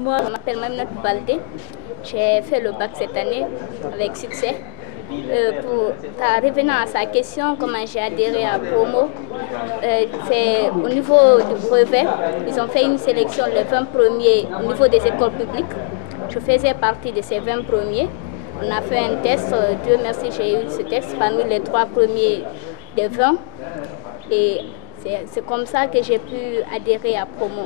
Moi, je m'appelle Maminat Baldé. J'ai fait le bac cette année avec succès. Pour revenir à sa question, comment j'ai adhéré à Promo, c'est au niveau du brevet, ils ont fait une sélection les 20 premiers au niveau des écoles publiques. Je faisais partie de ces 20 premiers. On a fait un test, Dieu merci, j'ai eu ce test parmi les 3 premiers des 20. Et c'est comme ça que j'ai pu adhérer à Promo.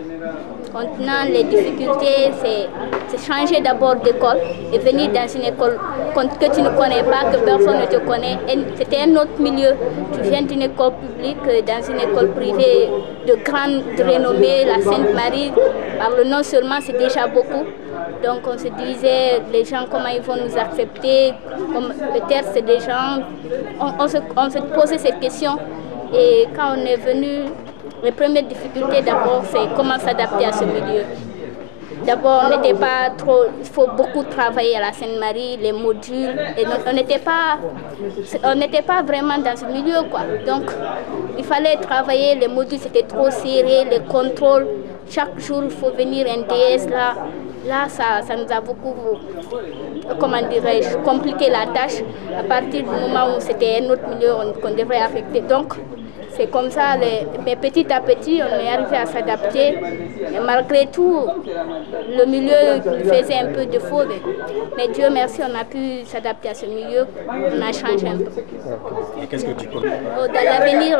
Maintenant, les difficultés, c'est changer d'abord d'école et venir dans une école que tu ne connais pas, que personne ne te connaît. C'était un autre milieu. Tu viens d'une école publique, dans une école privée de grande renommée, la Sainte-Marie. Par le nom seulement, c'est déjà beaucoup. Donc on se disait, les gens, comment ils vont nous accepter? Peut-être c'est des gens... On se posait cette question. Et quand on est venu, les premières difficultés d'abord, c'est comment s'adapter à ce milieu. D'abord, on n'était pas trop... Il faut beaucoup travailler à la Sainte-Marie, les modules. Et on n'était pas vraiment dans ce milieu, quoi. Donc, il fallait travailler, les modules, c'était trop serré, les contrôles. Chaque jour, il faut venir un DS là. Là, ça nous a beaucoup, comment dirais-je, compliqué la tâche à partir du moment où c'était un autre milieu qu'on devrait affecter. Donc, c'est comme ça, mais petit à petit, on est arrivé à s'adapter. Et malgré tout, le milieu faisait un peu défaut. Mais Dieu merci, on a pu s'adapter à ce milieu. On a changé un peu. Et qu'est-ce que tu comptes? Dans l'avenir,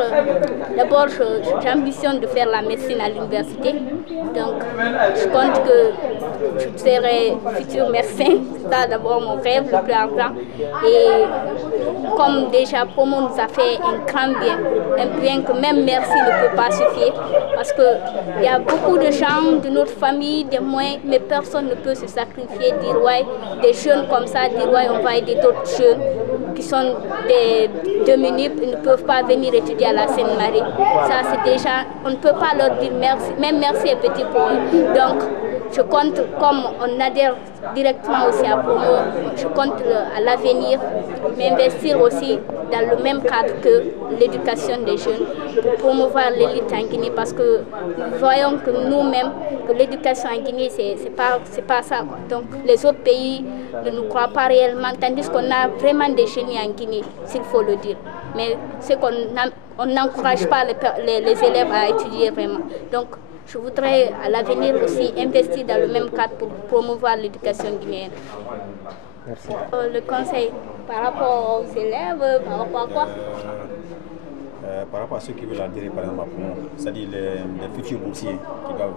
d'abord, j'ambitionne de faire la médecine à l'université. Donc, je compte que je serai futur médecin. C'est ça d'abord mon rêve le plus important. Et comme déjà Promo nous a fait un grand bien, un bien que même merci ne peut pas suffire. Parce qu'il y a beaucoup de gens de notre famille, des moyens, mais personne ne peut se sacrifier, dire ouais, des jeunes comme ça, dire ouais, on va aider d'autres jeunes qui sont des démunis, ils ne peuvent pas venir étudier à la Sainte-Marie. Ça, c'est déjà, on ne peut pas leur dire merci, même merci est petit pour eux. Donc, je compte, comme on adhère directement aussi à Promo, je compte à l'avenir m'investir aussi dans le même cadre que l'éducation des jeunes pour promouvoir l'élite en Guinée parce que nous voyons que nous-mêmes, que l'éducation en Guinée, c'est pas ça, quoi. Donc les autres pays ne nous croient pas réellement, tandis qu'on a vraiment des génies en Guinée, s'il faut le dire. Mais c'est qu'on n'encourage pas les élèves à étudier vraiment. Donc, je voudrais à l'avenir aussi investir dans le même cadre pour promouvoir l'éducation guinéenne. Merci. Le conseil par rapport aux élèves, par rapport à quoi? Par rapport à ceux qui veulent adhérer par exemple à Promo, c'est-à-dire les futurs boursiers qui doivent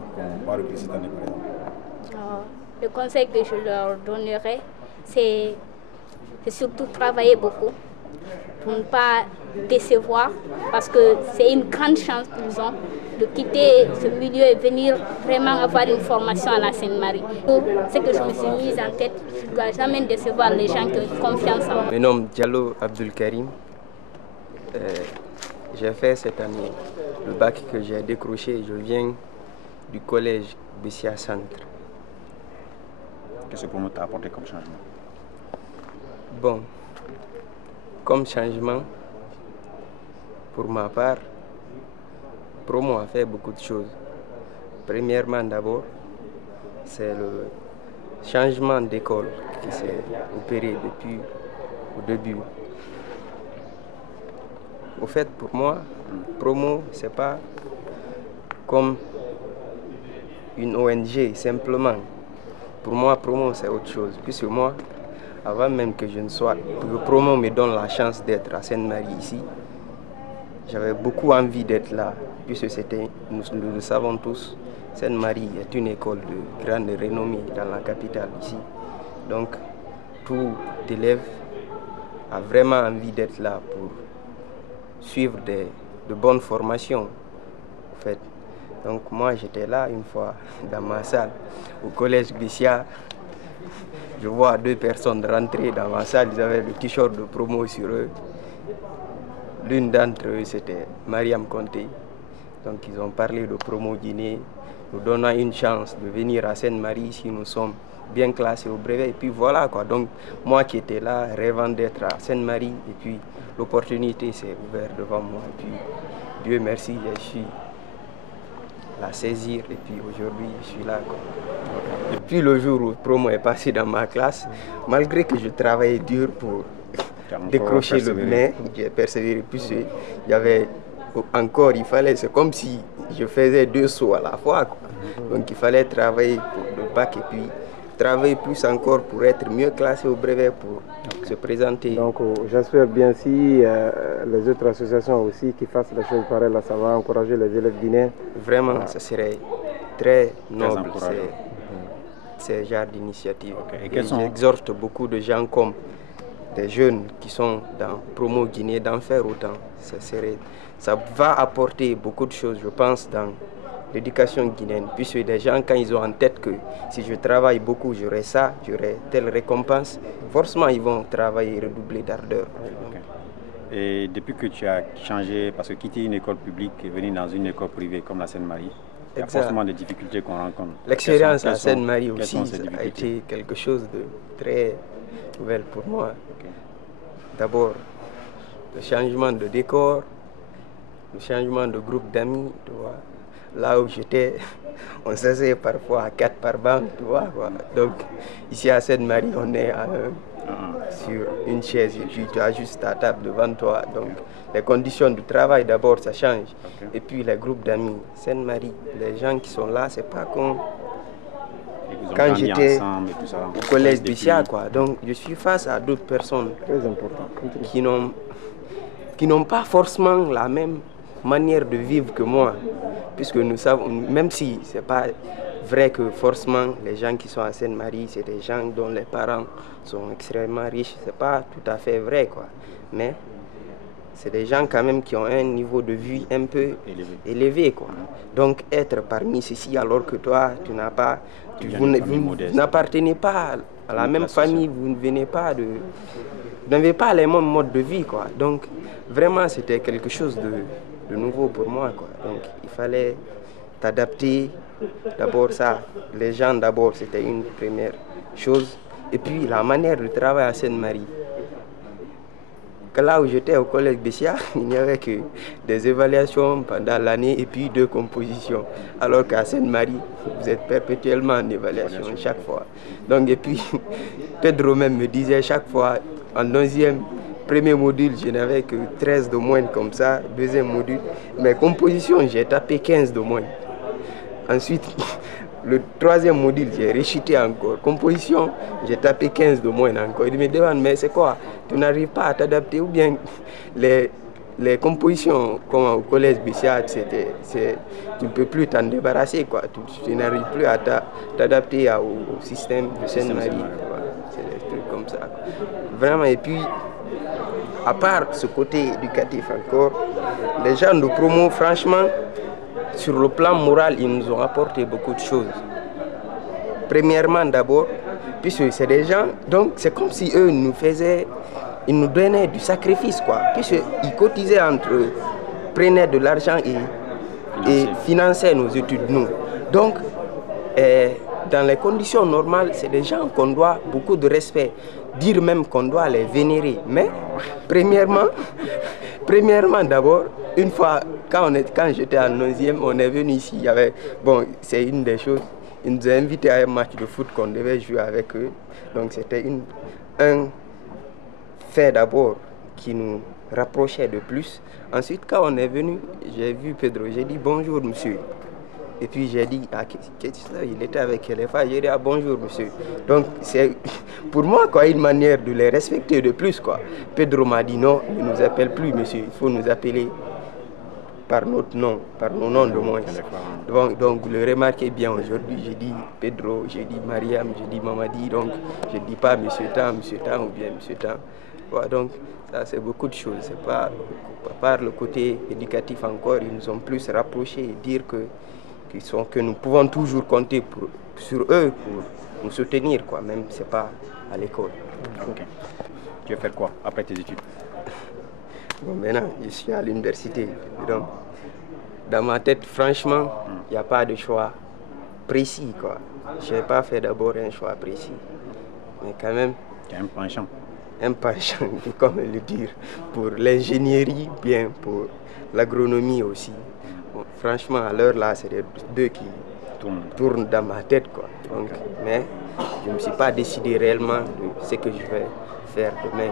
recruter cette année par exemple. Le conseil que je leur donnerai, c'est surtout travailler beaucoup pour ne pas décevoir parce que c'est une grande chance qu'ils ont de quitter ce milieu et venir vraiment avoir une formation à la Sainte-Marie. Ce que je me suis mise en tête, je ne dois jamais décevoir les gens qui ont confiance en moi. Je me nomme Diallo Abdul Karim. J'ai fait cette année le bac que j'ai décroché. Je viens du collège Bessia Centre. Qu'est-ce que Promo t'a apporté comme changement? Bon, comme changement, pour ma part, Promo a fait beaucoup de choses. Premièrement, d'abord, c'est le changement d'école qui s'est opéré depuis au début. Au fait, pour moi, Promo, c'est pas comme une ONG, simplement. Pour moi, Promo, c'est autre chose. Puisque moi, avant même que je ne sois, que Promo me donne la chance d'être à Sainte-Marie ici, j'avais beaucoup envie d'être là, puisque nous le savons tous, Sainte-Marie est une école de grande renommée dans la capitale ici. Donc, tout élève a vraiment envie d'être là pour suivre de bonnes formations, en fait. Donc, moi, j'étais là une fois dans ma salle, au collège Bessia. Je vois 2 personnes rentrer dans ma salle, ils avaient le t-shirt de Promo sur eux. L'une d'entre eux, c'était Mariam Conté. Donc, ils ont parlé de Promo Guinée, nous donnant une chance de venir à Sainte-Marie si nous sommes bien classés au brevet. Et puis voilà, quoi. Donc, moi qui étais là, rêvant d'être à Sainte-Marie, et puis l'opportunité s'est ouverte devant moi. Et puis, Dieu merci, je suis la saisir, et puis aujourd'hui, je suis là, quoi. Depuis le jour où promo est passé dans ma classe, malgré que je travaillais dur pour décrocher le mais, j'ai persévéré. Puis il y avait encore, il fallait, c'est comme si je faisais 2 sauts à la fois, quoi. Donc il fallait travailler pour le bac et puis travailler plus encore pour être mieux classé au brevet pour se présenter. Donc j'espère bien si les autres associations aussi qui fassent des choses pareilles, là, ça va encourager les élèves guinéens. Vraiment, ça serait très noble, ces genres d'initiatives. Okay. J'exhorte beaucoup de gens comme des jeunes qui sont dans Promo Guinée d'en faire autant. Ça va apporter beaucoup de choses, je pense, dans l'éducation guinéenne. Puisque des gens, quand ils ont en tête que si je travaille beaucoup, j'aurai ça, j'aurai telle récompense, forcément ils vont travailler et redoubler d'ardeur. Okay. Et depuis que tu as changé, parce que quitter une école publique et venir dans une école privée comme la Seine-Marie, il y a forcément des difficultés qu'on rencontre. L'expérience à Seine-Marie aussi, ça a été quelque chose de très nouvel pour moi. Okay. D'abord, le changement de décor, le changement de groupe d'amis, tu vois. Là où j'étais, on s'asseyait parfois à 4 par banc, tu vois, quoi. Donc, ici à Seine-Marie, on est sur une chaise et puis tu as juste ta table devant toi. Donc, les conditions du travail, d'abord, ça change. Okay. Et puis, les groupes d'amis, Seine-Marie, les gens qui sont là, c'est pas comme quand j'étais au collège Bessia, quoi. Donc, je suis face à d'autres personnes qui n'ont pas forcément la même manière de vivre que moi, puisque nous savons, même si c'est pas vrai que forcément les gens qui sont à Seine-Marie, c'est des gens dont les parents sont extrêmement riches, c'est pas tout à fait vrai, quoi. Mais c'est des gens quand même qui ont un niveau de vie un peu élevé, quoi. Donc être parmi ceux-ci alors que toi, tu n'as pas, vous n'appartenez pas à la même famille, vous ne venez pas de, vous n'avez pas les mêmes modes de vie, quoi. Donc vraiment c'était quelque chose de nouveau pour moi, quoi. Donc il fallait t'adapter. D'abord ça, les gens d'abord, c'était une première chose. Et puis la manière de travailler à Seine-Marie. Que là où j'étais au collège Bessia, il n'y avait que des évaluations pendant l'année et puis 2 compositions. Alors qu'à Seine-Marie, vous êtes perpétuellement en évaluation chaque fois. Donc et puis, Pedro même me disait chaque fois, en 11e, premier module, je n'avais que 13 de moins comme ça. 2e module, mes compositions, j'ai tapé 15 de moins. Ensuite, le 3e module, j'ai réchuté encore. Composition, j'ai tapé 15 de moins encore. Il me demande, mais c'est quoi? Tu n'arrives pas à t'adapter ou bien les compositions, comme au collège Bessia, tu ne peux plus t'en débarrasser, quoi. Tu n'arrives plus à t'adapter au système de Seine-Marie. C'est des trucs comme ça, quoi. Vraiment, et puis, à part ce côté éducatif encore, les gens de promo, franchement, sur le plan moral, ils nous ont apporté beaucoup de choses. Premièrement, d'abord, puisque c'est des gens, donc c'est comme si eux ils nous donnaient du sacrifice, quoi. Puisqu'ils cotisaient entre eux, prenaient de l'argent et finançaient nos études, nous. Donc, dans les conditions normales, c'est des gens qu'on doit beaucoup de respect. Dire même qu'on doit les vénérer. Mais, premièrement d'abord, une fois, quand j'étais en 11e, on est venu ici, il y avait, bon, c'est une des choses, ils nous ont invités à un match de foot qu'on devait jouer avec eux. Donc c'était un fait d'abord qui nous rapprochait de plus. Ensuite, quand on est venu, j'ai vu Pedro, j'ai dit bonjour monsieur. Et puis j'ai dit, il était avec Elefa, j'ai dit bonjour monsieur. Donc c'est pour moi quoi, une manière de les respecter de plus, quoi. Pedro m'a dit non, ne nous appelle plus monsieur, il faut nous appeler par notre nom, par nos noms de moins. Donc vous le remarquez bien aujourd'hui, j'ai dit Pedro, j'ai dit Mariam, j'ai dit Mamadi, donc je ne dis pas monsieur Tam ou bien monsieur Tam. Voilà, donc ça c'est beaucoup de choses, c'est pas par le côté éducatif encore, ils nous ont plus rapprochés et dire que nous pouvons toujours compter sur eux pour nous soutenir, quoi, même si ce n'est pas à l'école. Okay. Tu veux faire quoi après tes études? Bon, maintenant, je suis à l'université. Donc, dans ma tête, franchement, il n'y a pas de choix précis, quoi. Je n'ai pas fait d'abord un choix précis. Mais quand même... Tu as un penchant. Un penchant, comme le dire, pour l'ingénierie, bien pour l'agronomie aussi. Bon, franchement, à l'heure là, c'est les 2 tourne dans ma tête, quoi. Donc, mais je ne me suis pas décidé réellement de ce que je vais faire demain.